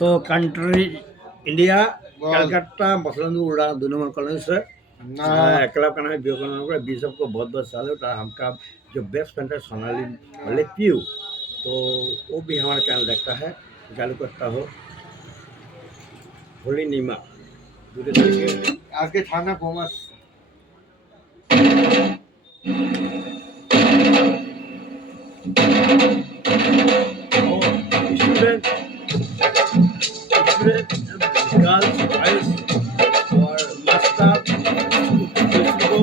तो country India Calcutta मसलन उड़ा दोनों में कॉलेज से क्लब का नाम है बी सबको बहुत बहुत सैल्यूट। हमका जो बेस्ट फ्रेंड है सोनाली मलिक पीयू, तो वो भी हमारा चैनल देखता है, चालू करता हो होली नीमा दूसरे तरीके आज के थाना कॉमर्स स्टूडेंट गर्ल्स बॉयज और मास्टर को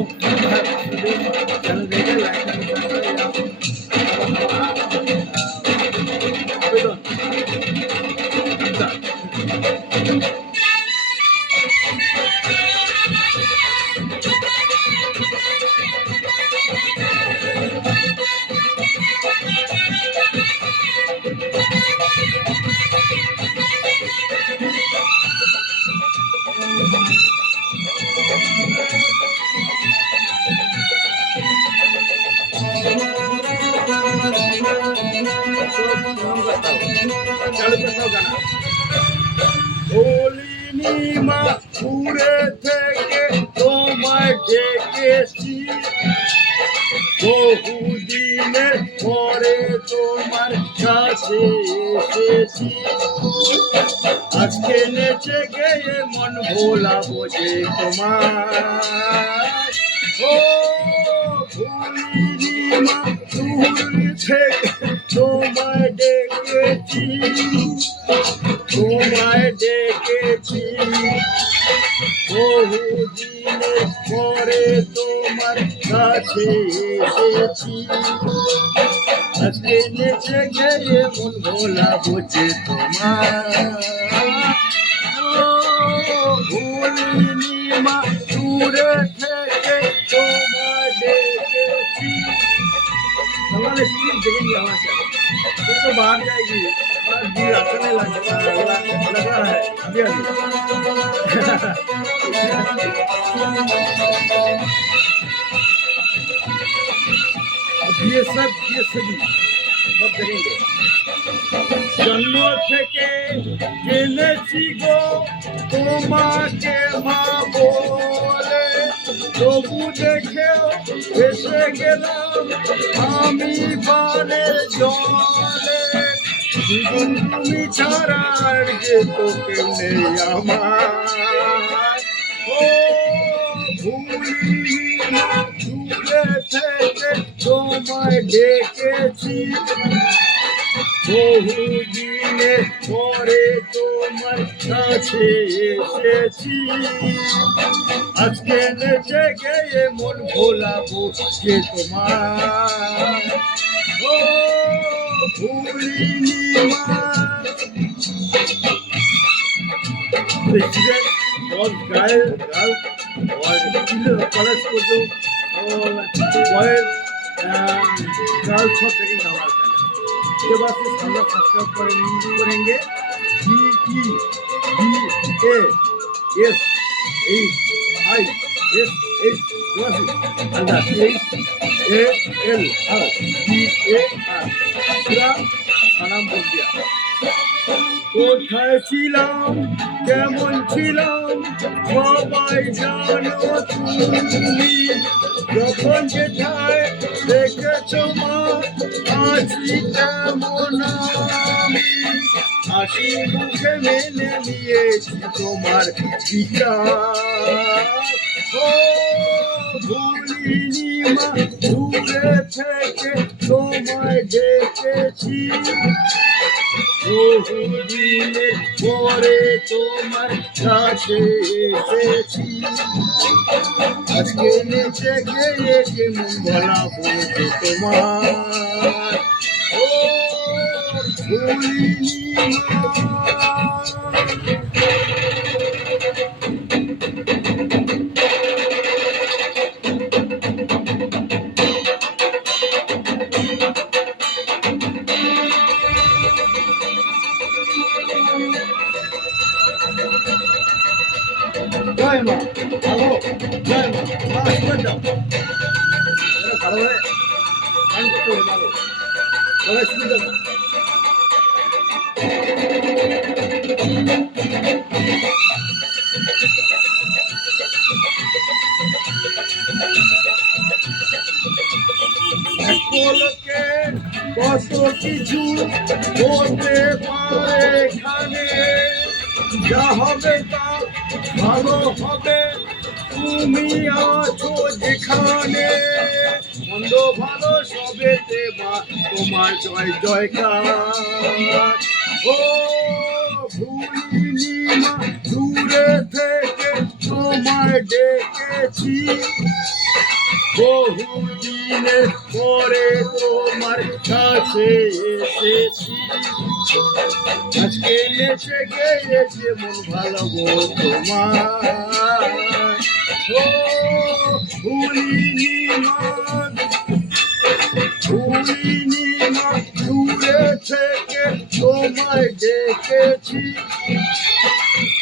चैनल देखे लाइक होलिनीमा पूरे থেকে তোমায় ডেকেছি, বহুদিনের পরে তোমার কাছে এসেছি, আজকে নেচে গিয়ে মন ভোলাবো যে তোমার। ও হোলিনীমা দূর থেকে তোমায় ডেকেছি, তোমায় ডেকেছি, বহুদিনের পরে তোমার কাছে এসেছি, আজকে নেচে গিয়ে মন ভোলাবো যে তোমার। হোলিনীমা দূরে থেকে তোমায় ডেকেছি। हमारे तीन देखेंगे हमारे चैनल, वो तो बाहर जाएगी, हमारा दिल रखने लग रहा है अभी अभी। अब ये सभी सब देखेंगे। জন্ম থেকে জেনেছি গো তোমাকে মা বলে, তবু দেখেও এসে গেলাম আমি বানে জলে, তুমি ছাড়া আর যে তো কেউ নেই আমার। ও ভুলিনি দূরে থেকে তোমায় ডেকেছি, বহুদিনের পরে তোমার কাছে এসেছি, আজকে নেচে গিয়ে মন ভোলাবো যে তোমার। ও ভুলিনীমা प्रेसिडेंट और गर्ल्स और कॉलेज को जो बॉयज गर्ल्स सब देखेंगे हमारा चैनल। इसके बाद से हम लोग सब्सक्राइब करेंगे पूरा नाम बोल दिया। কোথায় ছিলাম কেমন ছিলাম সবাই জানো তুমি, যখন যেথায় দেখেছ মা আছি তেমন আমি, হাসি মুখে মেনে নিয়েছি তোমার বিচার। ও ভুলিনি মা দূরে থেকে তোমায় ডেকেছি, বহুদিনের পরে তোমার কাছে এসেছি, আজকে নেচে গিয়ে কেমন বলাবো যে তোমার। ও ভুলিনি জয় মা, ভালো জয় মা, আশীর্বাদ দাও, ভালোভাবে গান করতে হবে, ভালো সবাই শুনে যাবো। পলকে কত কিছু হতে পারে এখানে, যা হবে তা ভালো হবে, তুমি আছো যেখানে, মন্দ ভালো সবেতে বা তোমার জয় জয়কার। ও ভুলিনি মা, দূরে থেকে তোমায় ডেকেছি, বহুদিনের পরে তোমার কাছে এসেছি, আজকে নেচে গেয়েছে মন ভালো গো তোমার। ও ভুলিনি মা, ভুলিনি মা, দূরে থেকে তোমায় ডেকেছি,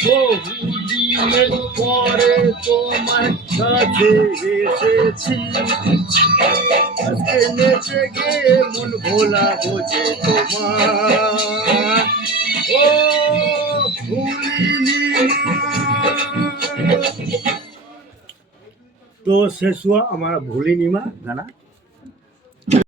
বহুদিনের পরে তোমার কাছে এসেছি, আজকে নেচে গিয়ে মন ভোলা বোঝে তোমার। ও ভুলিনি মা। তো শেষ हुआ हमारा भूलिनी माँ गाना।